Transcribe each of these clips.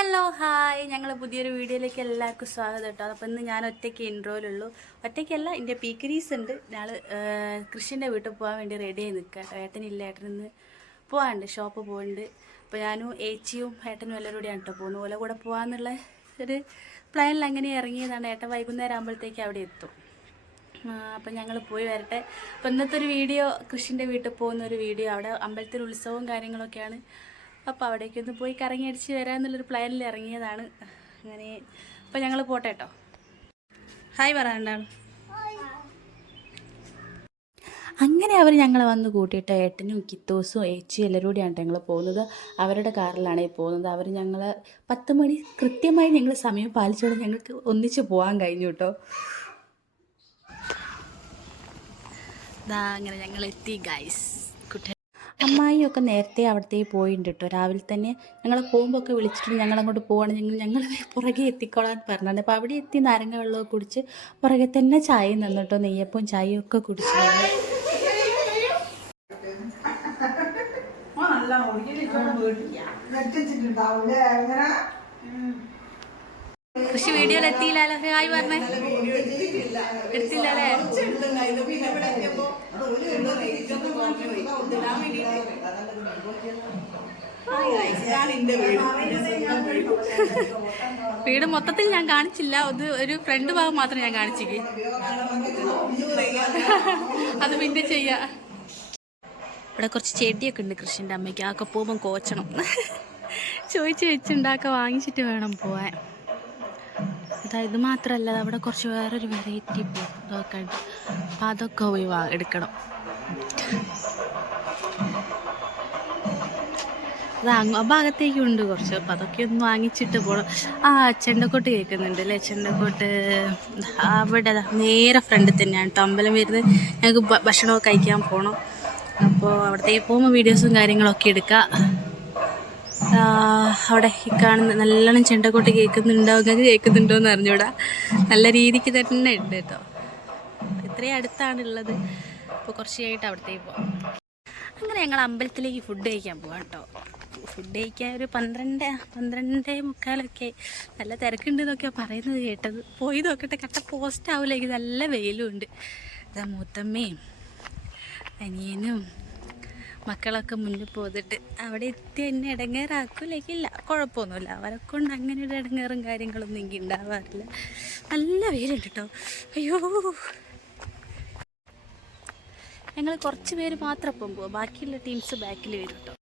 Hello hi, ഞങ്ങൾ പുതിയൊരു വീഡിയോയിലേക്ക് എല്ലാവർക്കും സ്വാഗതം കേട്ടോ. അപ്പോൾ ഇന്ന് ഞാൻ ഒറ്റയ്ക്ക് ഇൻട്രോയിലുള്ളൂ. ഒറ്റയ്ക്കല്ല, എൻ്റെ പീക്കരീസ് ഉണ്ട്. ഞങ്ങൾ കൃഷിൻ്റെ വീട്ടിൽ പോകാൻ വേണ്ടി റെഡി ആയി നിൽക്കുക കേട്ടോ. ഏട്ടനില്ല, ഏട്ടനിന്ന് പോകാനുണ്ട്, ഷോപ്പ് പോകുന്നുണ്ട്. അപ്പോൾ ഞാനും ഏച്ചിയും ഏട്ടനും എല്ലാവരും കൂടിയാണ് കേട്ടോ പോകുന്നു. ഓല കൂടെ പോകാമെന്നുള്ള ഒരു പ്ലാനിൽ അങ്ങനെ ഇറങ്ങിയതാണ്. ഏട്ടൻ വൈകുന്നേരം ആകുമ്പോഴത്തേക്ക് അവിടെ എത്തും. അപ്പം ഞങ്ങൾ പോയി വരട്ടെ. അപ്പോൾ ഇന്നത്തെ ഒരു വീഡിയോ കൃഷിൻ്റെ വീട്ടിൽ പോകുന്ന ഒരു വീഡിയോ. അവിടെ അമ്പലത്തിൽ ഉത്സവവും കാര്യങ്ങളൊക്കെയാണ്. അപ്പോൾ അവിടേക്കൊന്ന് പോയി കറങ്ങി അടിച്ച് വരാമെന്നുള്ളൊരു പ്ലാനിൽ ഇറങ്ങിയതാണ്. അങ്ങനെ അപ്പോൾ ഞങ്ങൾ പോട്ടെ കേട്ടോ. ഹായ് പറയാണ്ടാണ്. അങ്ങനെ അവർ ഞങ്ങളെ വന്ന് കൂട്ടിയിട്ട് ഏട്ടനും കിത്തോസും ഏച്ചിയും എല്ലാവരും കൂടിയാണ് ഞങ്ങൾ പോകുന്നത്. അവരുടെ കാറിലാണ് പോകുന്നത്. അവർ ഞങ്ങൾ 10 മണി കൃത്യമായി ഞങ്ങൾ സമയം പാലിച്ചോടെ ഞങ്ങൾക്ക് ഒന്നിച്ച് പോകാൻ കഴിഞ്ഞു കേട്ടോ. അങ്ങനെ ഞങ്ങൾ എത്തി ഗൈസ്. അമ്മായിയൊക്കെ നേരത്തെ അവിടത്തേക്ക് പോയിട്ടുണ്ട് കേട്ടോ. രാവിലെ തന്നെ ഞങ്ങൾ പോകുമ്പോഴൊക്കെ വിളിച്ചിട്ട് ഞങ്ങളങ്ങോട്ട് പോവുകയാണെങ്കിൽ ഞങ്ങൾ പുറകെ എത്തിക്കോളാൻ പറഞ്ഞിട്ടുണ്ട്. അപ്പോൾ അവിടെ എത്തി നാരങ്ങ വെള്ളമൊക്കെ കുടിച്ച് പുറകെ തന്നെ ചായയും തന്നു കേട്ടോ. നെയ്യപ്പവും ചായയും ഒക്കെ കുടിച്ചിട്ടുണ്ട്. കൃഷി വീഡിയോയിൽ എത്തിയില്ലല്ലോ. ഹായ് പറഞ്ഞേ. എടുത്തില്ലല്ലേ? വീട് മൊത്തത്തിൽ ഞാൻ കാണിച്ചില്ല. ഒരു ഫ്രണ്ട് ഭാഗം മാത്രം ഞാൻ കാണിച്ചിക്ക്. അത് പിന്നെ ചെയ്യാ. ഇവിടെ കുറച്ച് ചെടിയൊക്കെ ഉണ്ട് കൃഷിൻ്റെ അമ്മയ്ക്ക്. അതൊക്കെ പോകുമ്പം കോച്ചണം. ചോദിച്ച് വെച്ചുണ്ടാക്കാൻ വാങ്ങിച്ചിട്ട് വേണം പോവാൻ. ഇത് മാത്രമല്ല, അവിടെ കുറച്ച് വേറൊരു വെറൈറ്റി ഇതൊക്കെ ഉണ്ട്. അപ്പം അതൊക്കെ പോയി എടുക്കണം. ആ ഭാഗത്തേക്കും ഉണ്ട് കുറച്ച്. അപ്പം അതൊക്കെ ഒന്ന് വാങ്ങിച്ചിട്ട് പോകണം. ചെണ്ടക്കോട്ട് കേൾക്കുന്നുണ്ട് അല്ലേ? ചെണ്ടക്കോട്ട് അവിടെ നേരെ ഫ്രണ്ടിൽ തന്നെയാണ് കേട്ടോ അമ്പലം വരുന്നത്. ഞങ്ങൾക്ക് ഭക്ഷണമൊക്കെ കഴിക്കാൻ പോകണം. അപ്പോൾ അവിടത്തേക്ക് പോകുമ്പോൾ വീഡിയോസും കാര്യങ്ങളൊക്കെ എടുക്കാം. അവിടെ ഈ കാണുന്ന നല്ലോണം ചെണ്ടക്കോട്ട് കേൾക്കുന്നുണ്ടോ? നിങ്ങൾക്ക് കേൾക്കുന്നുണ്ടോ എന്ന് അറിഞ്ഞൂടാ. നല്ല രീതിക്ക് തന്നെ ഉണ്ട് കേട്ടോ. ഇത്രയും അടുത്താണുള്ളത്. അപ്പോൾ കുറച്ച് കഴിഞ്ഞിട്ട് അവിടത്തേക്ക് പോകാം. അങ്ങനെ ഞങ്ങൾ അമ്പലത്തിലേക്ക് ഫുഡ് കഴിക്കാൻ പോകാം കേട്ടോ. ഫുഡ് കഴിക്കാൻ ഒരു 12-12:45 നല്ല തിരക്കുണ്ടെന്നൊക്കെയാണ് പറയുന്നത് കേട്ടത്. പോയി നോക്കട്ടെ. കട്ട പോസ്റ്റ് ആവില്ലേക്ക്. നല്ല വെയിലും ഉണ്ട്. ഇതാ മൂത്തമ്മയും അനിയനും മക്കളൊക്കെ മുന്നിൽ പോന്നിട്ട് അവിടെ എത്തി എന്നെ ഇടങ്ങേറാക്കൂലേക്കില്ല. കുഴപ്പമൊന്നുമില്ല. അവരെ കൊണ്ട് അങ്ങനെ ഒരു ഇടങ്ങേറും കാര്യങ്ങളൊന്നും എനിക്ക് ഉണ്ടാവാറില്ല. നല്ല വെയിലുണ്ട് കേട്ടോ. അയ്യോ, ഞങ്ങൾ കുറച്ച് പേര് മാത്രം ഒപ്പം പോവാം. ബാക്കിയുള്ള ടീംസ് ബാക്കിൽ വരും കേട്ടോ.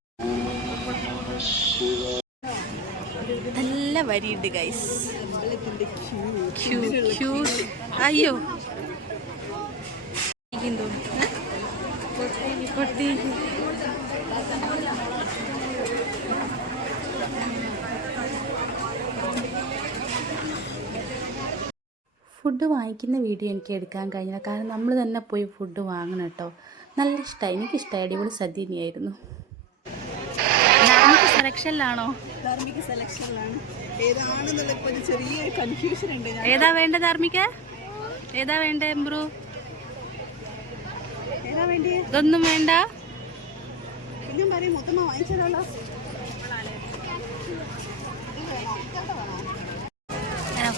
നല്ല വരിയുണ്ട് ഗൈസ്. അയ്യോ ഫുഡ് വാങ്ങിക്കുന്ന വീഡിയോ എനിക്ക് എടുക്കാൻ കഴിഞ്ഞില്ല. കാരണം നമ്മൾ തന്നെ പോയി ഫുഡ് വാങ്ങണം കേട്ടോ. നല്ല ഇഷ്ടമായി. എനിക്കിഷ്ടമായി. അടിപൊളി സദ്യ തന്നെയായിരുന്നു. ധാർമ്മിക സെലക്ഷനിലാണോ? ധാർമ്മിക സെലക്ഷനിലാണ്. ഏതാണെന്നുള്ള ഒരു ചെറിയ കൺഫ്യൂഷൻ ഉണ്ട്. ഏതാ വേണ്ട ധാർമ്മിക? ഏതാ വേണ്ട എംബ്രു? ഏതാ വേണ്ടി? ഇതൊന്നും വേണ്ട. പിന്നെ പറയും മൊത്തം വാങ്ങിച്ചാലോ.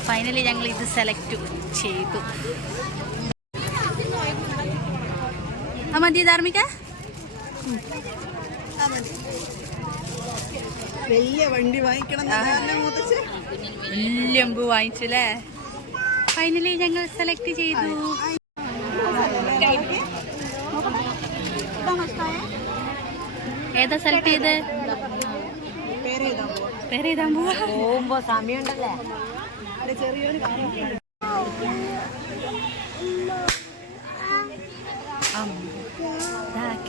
ഫൈനലി ഞങ്ങൾ ഇത് സെലക്ട് ചെയ്തു. മതി ധാർമ്മിക? വലിയ വണ്ടി വാങ്ങിക്കണം. വലിയ അമ്പ് വാങ്ങിച്ചു അല്ലേ? ഫൈനലി ഞങ്ങൾ സെലക്ട് ചെയ്തു. ഏതാ സെലക്ട് ചെയ്ത്? പേരെഴുതാൻ പോകുമ്പോ സമയമുണ്ടല്ലേ?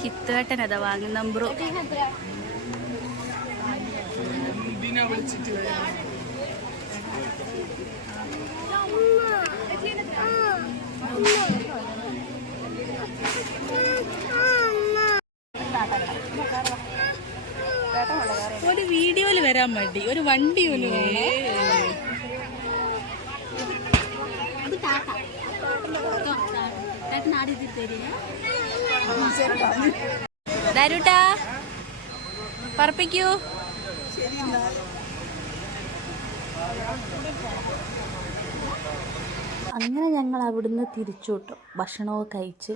കിത്തുവേട്ടനതാ വാങ്ങുന്ന നമ്പറു. ഒരു വീഡിയോയിൽ വരാൻ മതി. ഒരു വണ്ടി പോലും പറപ്പിക്കൂ. അങ്ങനെ ഞങ്ങൾ അവിടുന്ന് തിരിച്ചു വിട്ടു. ഭക്ഷണമൊക്കെ കഴിച്ച്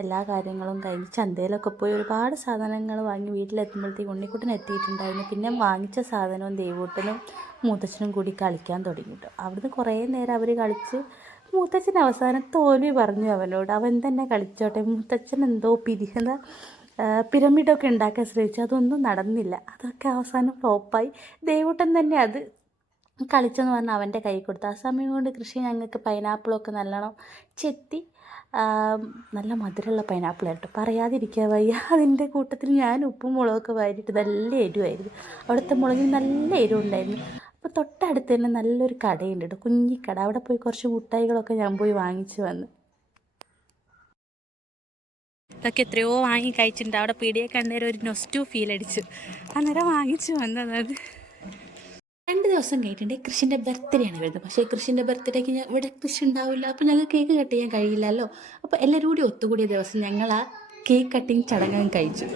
എല്ലാ കാര്യങ്ങളും കഴിഞ്ഞ് ചന്തയിലൊക്കെ പോയി ഒരുപാട് സാധനങ്ങൾ വാങ്ങി വീട്ടിലെത്തുമ്പോഴത്തേക്ക് ഉണ്ണിക്കുട്ടൻ എത്തിയിട്ടുണ്ടായിരുന്നു. പിന്നെ വാങ്ങിച്ച സാധനവും ദേവൂട്ടനും മൂത്തച്ഛനും കൂടി കളിക്കാൻ തുടങ്ങി കേട്ടോ. അവിടുന്ന് കുറേ നേരം അവർ കളിച്ച് മൂത്തച്ഛൻ അവസാനം തോൽവി പറഞ്ഞു അവനോട്. അവൻ തന്നെ കളിച്ചോട്ടെ. മൂത്തച്ഛൻ എന്തോ പിരമിഡൊക്കെ ഉണ്ടാക്കാൻ ശ്രമിച്ചു, അതൊന്നും നടന്നില്ല. അതൊക്കെ അവസാനം ഫ്ലോപ്പായി. ദേവൂട്ടൻ തന്നെ അത് കളിച്ചെന്ന് പറഞ്ഞാൽ അവൻ്റെ കൈ കൊടുത്തു. ആ സമയം കൊണ്ട് കൃഷി ഞങ്ങൾക്ക് പൈനാപ്പിളൊക്കെ നല്ലോണം ചെത്തി, നല്ല മധുരമുള്ള പൈനാപ്പിൾ കേട്ടോ, പറയാതിരിക്കുക വയ്യ. അതിൻ്റെ കൂട്ടത്തിൽ ഞാൻ ഉപ്പും മുളകൊക്കെ വാരിയിട്ട് നല്ല എരിവായിരുന്നു. അവിടുത്തെ മുളകിന് നല്ല എരിവുണ്ടായിരുന്നു. അപ്പോൾ തൊട്ടടുത്ത് തന്നെ നല്ലൊരു കടയുണ്ട് കേട്ടോ, കുഞ്ഞിക്കട. അവിടെ പോയി കുറച്ച് മുട്ടായികളൊക്കെ ഞാൻ പോയി വാങ്ങിച്ച് വന്നു. ഇതൊക്കെ എത്രയോ വാങ്ങി കഴിച്ചിട്ടുണ്ട്. അവിടെ പീടിയെ കണ്ടേരം ഒരു നൊസ്റ്റു ഫീൽ അടിച്ചു, അന്നേരം വാങ്ങിച്ചു വന്നതാണ്. 2 ദിവസം കഴിഞ്ഞിട്ടുണ്ട് കൃഷിൻ്റെ ബർത്ത്ഡേ ആണ് വരുന്നത്. പക്ഷേ കൃഷിൻ്റെ ബർത്ത്ഡേക്ക് ഇവിടെ കൃഷി ഉണ്ടാവില്ല, അപ്പോൾ ഞങ്ങൾക്ക് കേക്ക് കട്ട് ചെയ്യാൻ കഴിയില്ലല്ലോ. അപ്പോൾ എല്ലാവരും കൂടി ഒത്തുകൂടിയ ദിവസം ഞങ്ങൾ ആ കേക്ക് കട്ടിങ് ചടങ്ങ് കഴിച്ചു.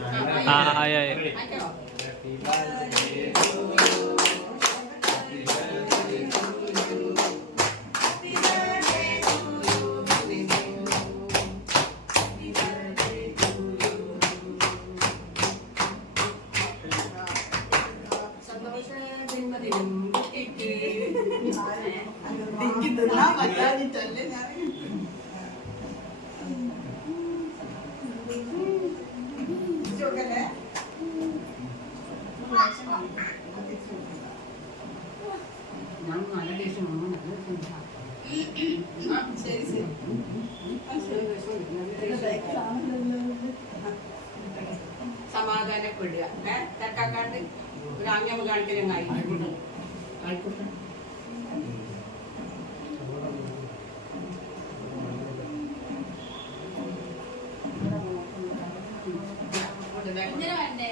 സമാധാനപ്പെടുക, തെക്കാക്കാണ്ട് ഒരു ആംഗ്യം കാണിക്കലങ്ങായി. വേണ്ടേ അല്ലെങ്കിൽ വേണ്ടേ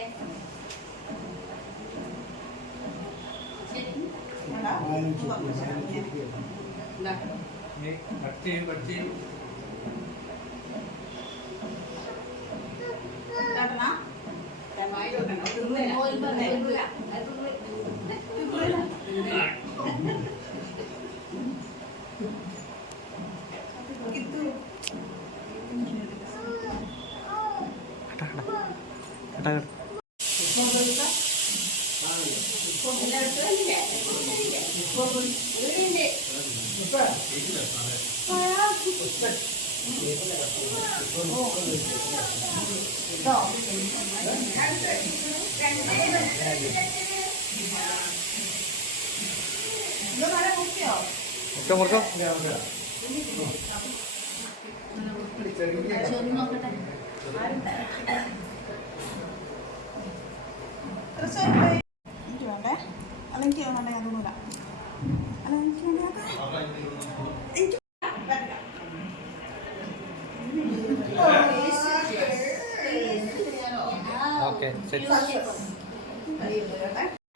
അതൊന്നുമില്ല.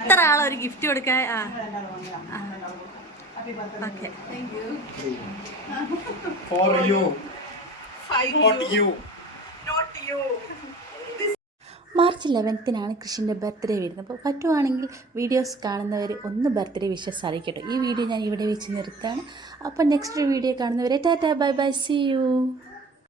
എത്ര ആളൊരു ഗിഫ്റ്റ് കൊടുക്കാൻ? Okay, For you. Not you. March 11-നാണ് കൃഷിൻ്റെ ബർത്ത്ഡേ വരുന്നത്. അപ്പോൾ പറ്റുവാണെങ്കിൽ വീഡിയോസ് കാണുന്നവർ ഒന്ന് ബർത്ത്ഡേ വിഷസ് അറിയിക്കട്ടോ. ഈ വീഡിയോ ഞാൻ ഇവിടെ വെച്ച് നിർത്തുകയാണ്. അപ്പോൾ നെക്സ്റ്റ് വീഡിയോ കാണുന്നവരെ tata, bye bye, see U.